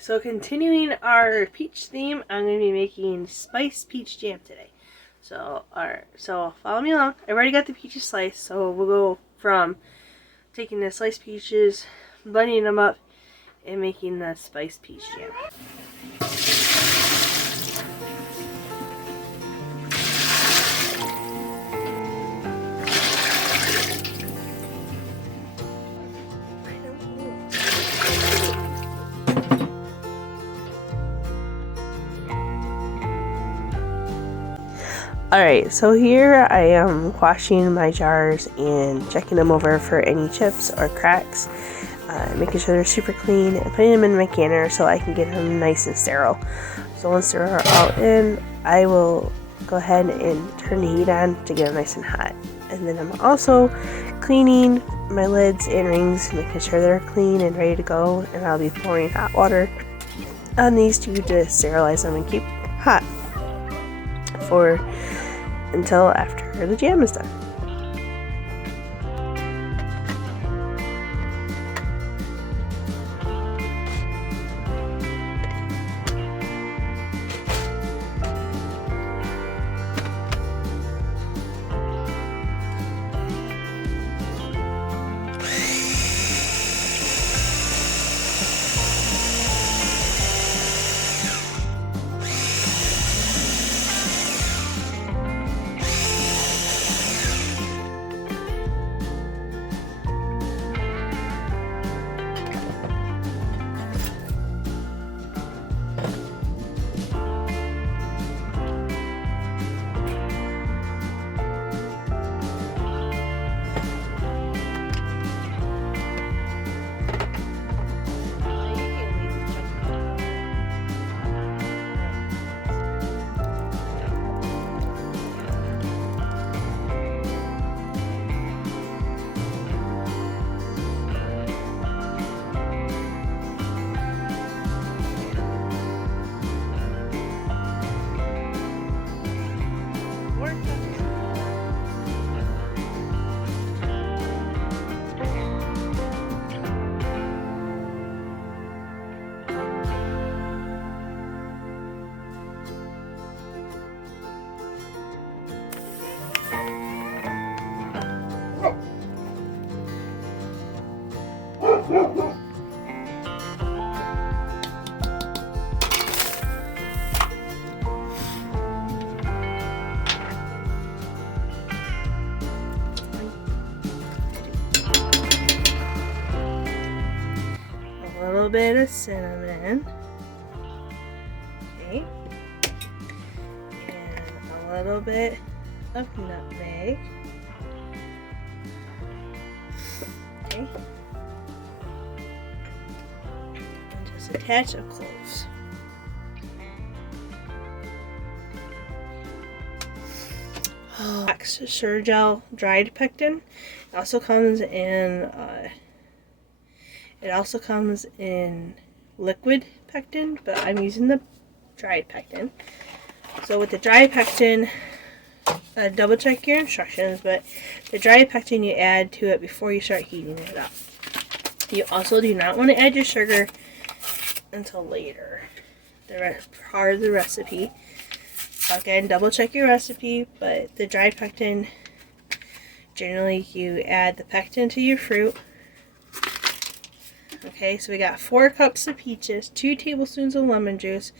So continuing our peach theme, I'm going to be making spiced peach jam today. So follow me along. I've already got the peaches sliced, so we'll go from taking the sliced peaches, blending them up, and making the spiced peach jam. Alright, so here I am washing my jars and checking them over for any chips or cracks, making sure they're super clean and putting them in my canner so I can get them nice and sterile. So once they're all in, I will go ahead and turn the heat on to get them nice and hot. And then I'm also cleaning my lids and rings, making sure they're clean and ready to go, and I'll be pouring hot water on these two to sterilize them and keep hot until after the jam is done. A little bit of cinnamon, okay, and a little bit of nutmeg, okay, and just a touch of cloves. Sure Jell Dried Pectin. It also comes in liquid pectin, but I'm using the dried pectin. So with the dried pectin, double check your instructions, but the dried pectin you add to it before you start heating it up. You also do not want to add your sugar until later, part of the recipe. Again, double check your recipe, but the dried pectin, generally you add the pectin to your fruit. Okay, so we got 4 cups of peaches, 2 tablespoons of lemon juice,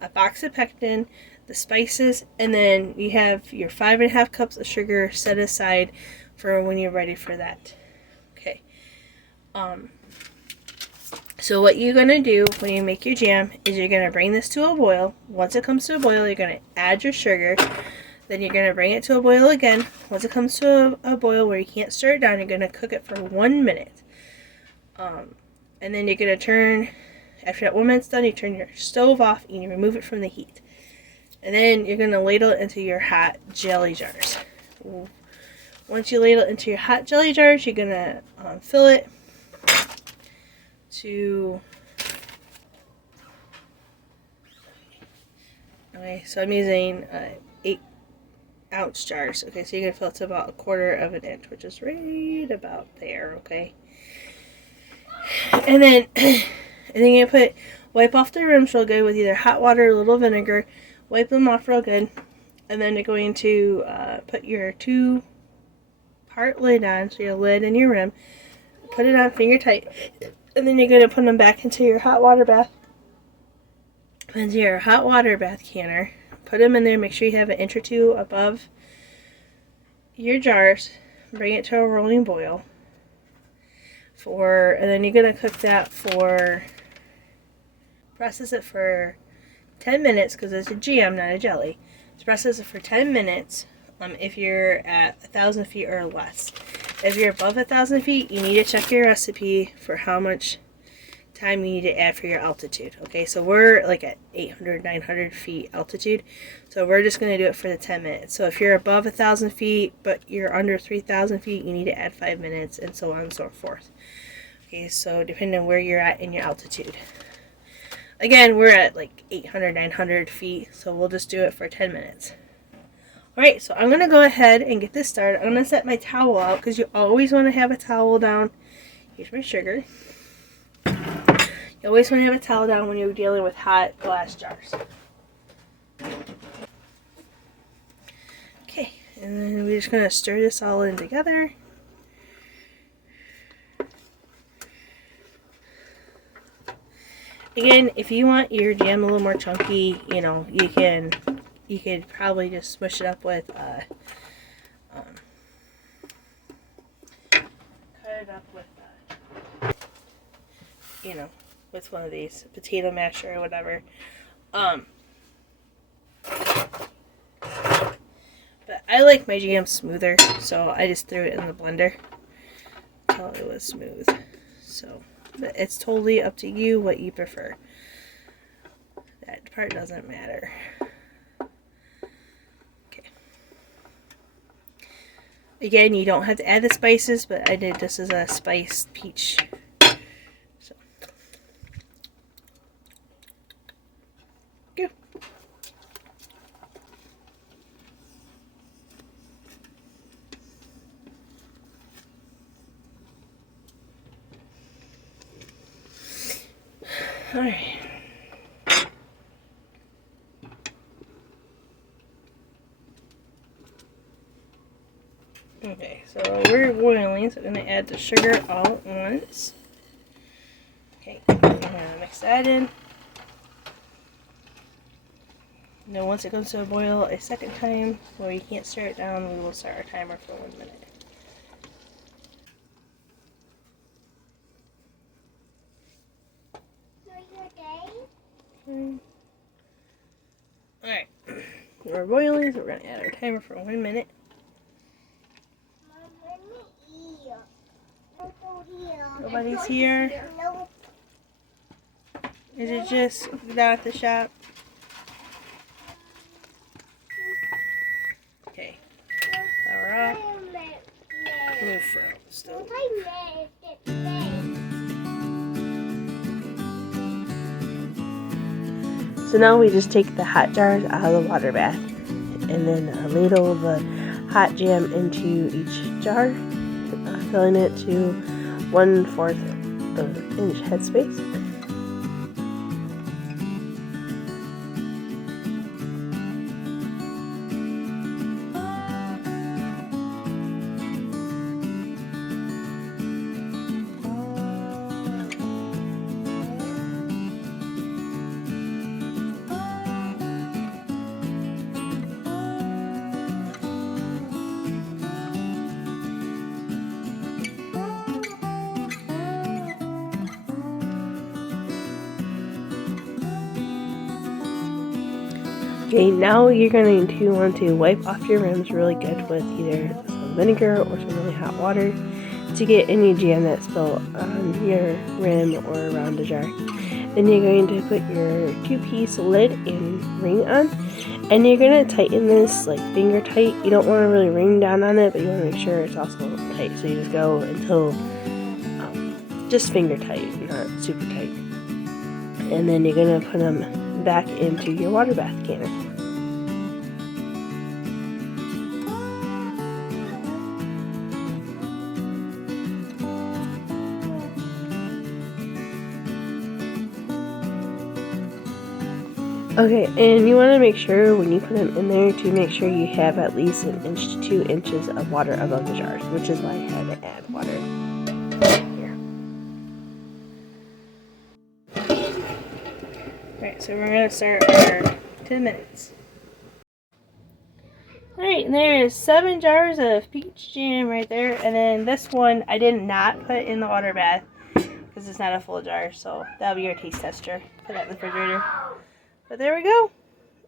a box of pectin, the spices, and then you have your 5.5 cups of sugar set aside for when you're ready for that. Okay. So what you're going to do when you make your jam is you're going to bring this to a boil. Once it comes to a boil, you're going to add your sugar. Then you're going to bring it to a boil again. Once it comes to a boil where you can't stir it down, you're going to cook it for 1 minute. And then you're going to turn, after that 1 minute's done, you turn your stove off and you remove it from the heat. And then you're going to ladle it into your hot jelly jars. Once you ladle it into your hot jelly jars, you're going to fill it to, okay, so I'm using 8-ounce jars. Okay, so you're going to fill it to about 1/4 of an inch, which is right about there, okay? And then you're going to put Wipe off the rims real good with either hot water or a little vinegar. Wipe them off real good. And then you're going to put your 2-part lid on, so your lid and your rim. Put it on finger tight. And then you're going to put them back into your hot water bath. Into your hot water bath canner. Put them in there. Make sure you have an inch or two above your jars. Bring it to a rolling boil. And then you're going to cook that process it for 10 minutes, because it's a jam, not a jelly. So process it for 10 minutes if you're at 1,000 feet or less. If you're above 1,000 feet, you need to check your recipe for how much time you need to add for your altitude. Okay, so we're like at 800, 900 feet altitude. So we're just going to do it for the 10 minutes. So if you're above 1,000 feet, but you're under 3,000 feet, you need to add 5 minutes, and so on and so forth. Okay, so depending on where you're at in your altitude. Again, we're at like 800, 900 feet, so we'll just do it for 10 minutes. Alright, so I'm going to go ahead and get this started. I'm going to set my towel out, because you always want to have a towel down. Here's my sugar. You always want to have a towel down when you're dealing with hot glass jars. Okay, and then we're just going to stir this all in together. Again, if you want your jam a little more chunky, you know, you could probably just smush it up with cut it up with you know, with one of these potato masher or whatever. But I like my jam smoother, so I just threw it in the blender until it was smooth. So, but it's totally up to you what you prefer. That part doesn't matter. Okay. Again, you don't have to add the spices, but I did this as a spiced peach. So. Go. Alright. Okay, so we're boiling, so we're going to add the sugar all at once. Okay, I'm going to mix that in. Now once it comes to a boil a second time, where you can't stir it down, we will start our timer for 1 minute. Alright, we're boiling, so we're going to add our timer for 1 minute. Nobody's here? Is it just down at the shop? Okay, power off. Move from the stove. So now we just take the hot jars out of the water bath and then ladle the hot jam into each jar, filling it to 1/4 inch headspace. Okay, now you're going to want to wipe off your rims really good with either some vinegar or some really hot water to get any jam that's spilled on your rim or around the jar. Then you're going to put your 2-piece lid and ring on, and you're going to tighten this like finger tight. You don't want to really ring down on it, but you want to make sure it's also tight. So you just go until just finger tight, not super tight. And then you're going to put them back into your water bath canner. Okay, and you want to make sure when you put them in there to make sure you have at least 1 inch to 2 inches of water above the jars, which is why I had to add water. Here. Alright, so we're going to start our 10 minutes. Alright, and there's 7 jars of peach jam right there, and then this one I did not put in the water bath because it's not a full jar, so that'll be your taste tester. Put that in the refrigerator. But there we go.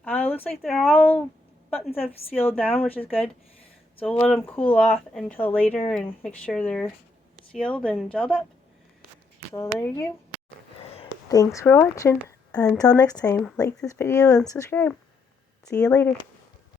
Looks like they're all buttons have sealed down, which is good. So we'll let them cool off until later and make sure they're sealed and gelled up. So there you go. Thanks for watching. Until next time, like this video and subscribe. See you later.